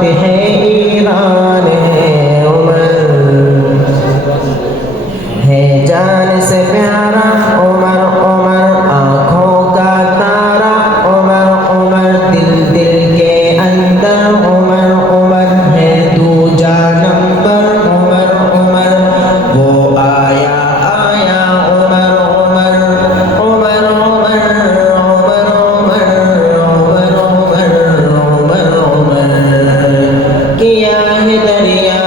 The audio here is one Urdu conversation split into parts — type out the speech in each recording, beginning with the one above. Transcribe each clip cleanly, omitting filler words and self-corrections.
فاتح ایران ہے عمر، ہے جان سے پیارا عمر عمر، آنکھوں کا تارا عمر عمر، دل دل کے اندر عمر عمر، ہے دوجا نمبر عمر عمر، وہ آیا آیا عمر عمر عمر عمر عمر عمر عمر عمر عمر، کیا ہے دریا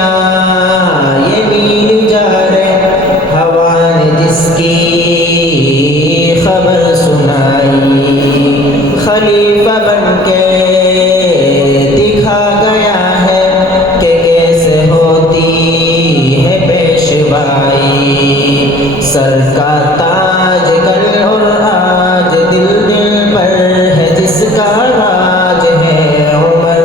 یہ نیل جارے، ہوا نے جس کی خبر سنائی، خلیفہ بن کے دکھا گیا ہے کہ کیسے ہوتی ہے پیشوائی، سر کا تاج کل اور آج دل دل پر ہے جس کا راج ہے عمر،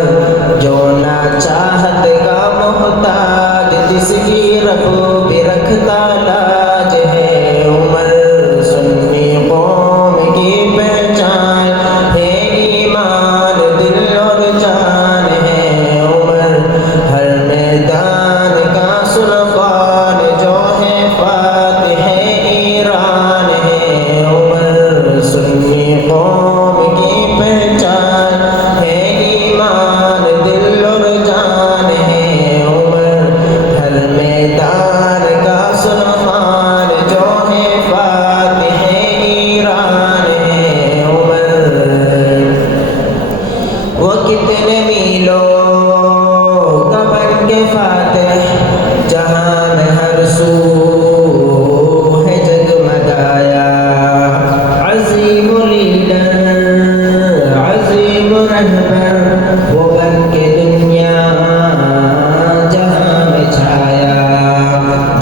جو نہ چاہت کا محتاج جس کی رب بھی رکھتا لاج ہے عمر، سنی قوم کی پہچان ہے ایمان دل اور جان ہے عمر، ہر میدان کا سلطان جو ہے فاتح ایران ہے عمر، سنی قوم کی پہچان ہے ایمان دل اور جان ہے عمر، ہر میدان کا سلطان جو ہے فاتح ایران ہے عمر، وہ کتنے میلوں کا بن کے فاتح، جہاں میں ہر سو ہے جگمگایا، عظیم لیڈر عظیم رہبر، وہ بن کے دنیا جہاں میں چھایا،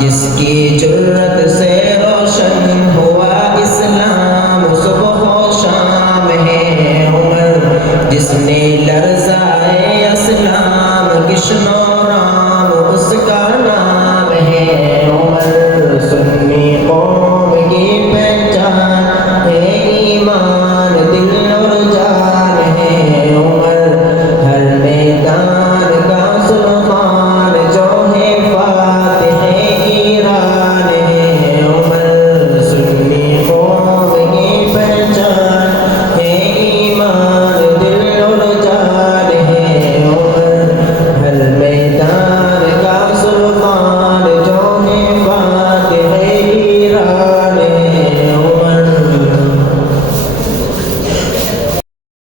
جس کی جرت سے روشن ہوا اسلام صبح و شام ہے عمر، جس نے لرزا